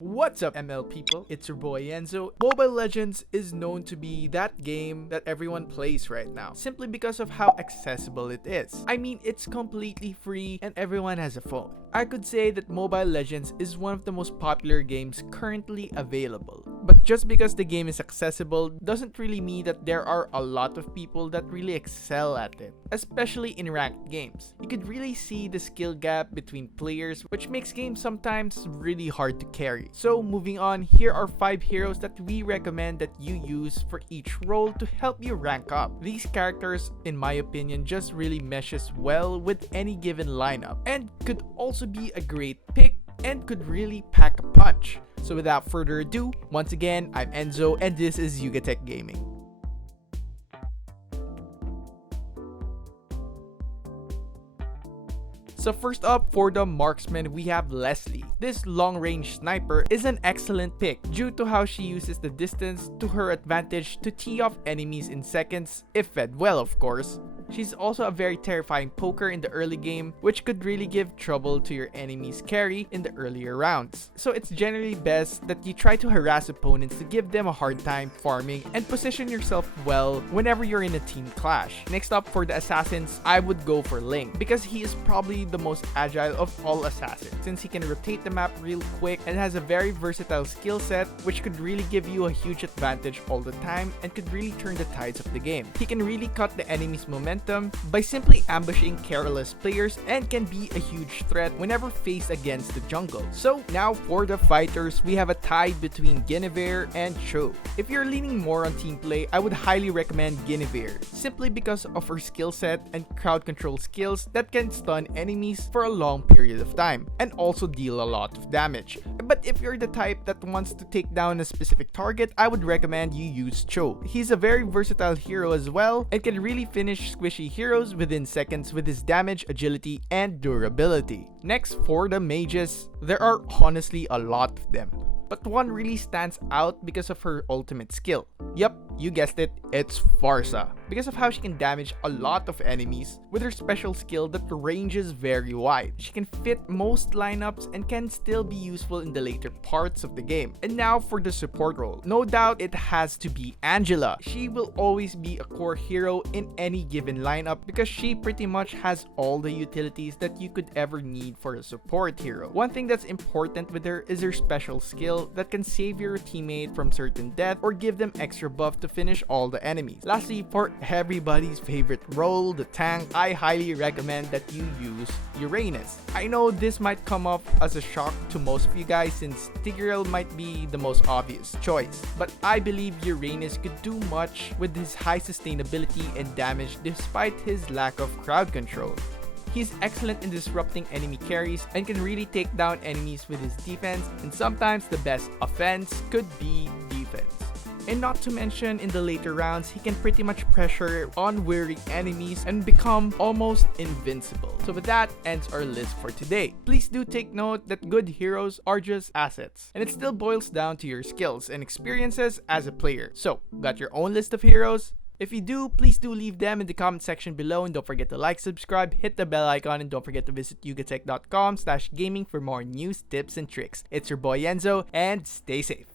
What's up, ML people? It's your boy ENZO. Mobile Legends is known to be that game that everyone plays right now, simply because of how accessible it is. I mean, it's completely free and everyone has a phone. I could say that Mobile Legends is one of the most popular games currently available. But just because the game is accessible doesn't really mean that there are a lot of people that really excel at it, especially in ranked games. You could really see the skill gap between players, which makes games sometimes really hard to carry. So moving on, here are 5 heroes that we recommend that you use for each role to help you rank up. These characters, in my opinion, just really meshes well with any given lineup and could also be a great pick and could really pack a punch. So without further ado, once again, I'm ENZO and this is YugaTech Gaming. So first up, for the Marksman, we have LESLEY. This long-range sniper is an excellent pick due to how she uses the distance to her advantage to tee off enemies in seconds, if fed well of course. She's also a very terrifying poker in the early game, which could really give trouble to your enemy's carry in the earlier rounds. So it's generally best that you try to harass opponents to give them a hard time farming and position yourself well whenever you're in a team clash. Next up, for the assassins, I would go for LING because he is probably the most agile of all assassins, since he can rotate the map real quick and has a very versatile skill set which could really give you a huge advantage all the time and could really turn the tides of the game. He can really cut the enemy's momentum by simply ambushing careless players and can be a huge threat whenever faced against the jungle. So now for the fighters, we have a tie between GUINEVERE and CHOU. If you're leaning more on team play, I would highly recommend GUINEVERE, simply because of her skill set and crowd control skills that can stun enemies for a long period of time and also deal a lot of damage. But if you're the type that wants to take down a specific target, I would recommend you use CHOU. He's a very versatile hero as well and can really finish squishy heroes within seconds with his damage, agility, and durability. Next, for the mages, there are honestly a lot of them, but one really stands out because of her ultimate skill. Yup, you guessed it, it's PHARSA. Because of how she can damage a lot of enemies with her special skill that ranges very wide. She can fit most lineups and can still be useful in the later parts of the game. And now for the support role. No doubt it has to be Angela. She will always be a core hero in any given lineup because she pretty much has all the utilities that you could ever need for a support hero. One thing that's important with her is her special skill that can save your teammate from certain death or give them extra buff to finish all the enemies. Lastly, for everybody's favorite role, the tank, I highly recommend that you use URANUS. I know this might come off as a shock to most of you guys since Tigreal might be the most obvious choice, but I believe URANUS could do much with his high sustainability and damage despite his lack of crowd control. He's excellent in disrupting enemy carries and can really take down enemies with his defense, and sometimes the best offense could be defense. And not to mention, in the later rounds, he can pretty much pressure unwary enemies and become almost invincible. So with that ends our list for today. Please do take note that good heroes are just assets, and it still boils down to your skills and experiences as a player. So, got your own list of heroes? If you do, please do leave them in the comment section below, and don't forget to like, subscribe, hit the bell icon, and don't forget to visit yugatech.com/gaming for more news, tips, and tricks. It's your boy ENZO, and stay safe.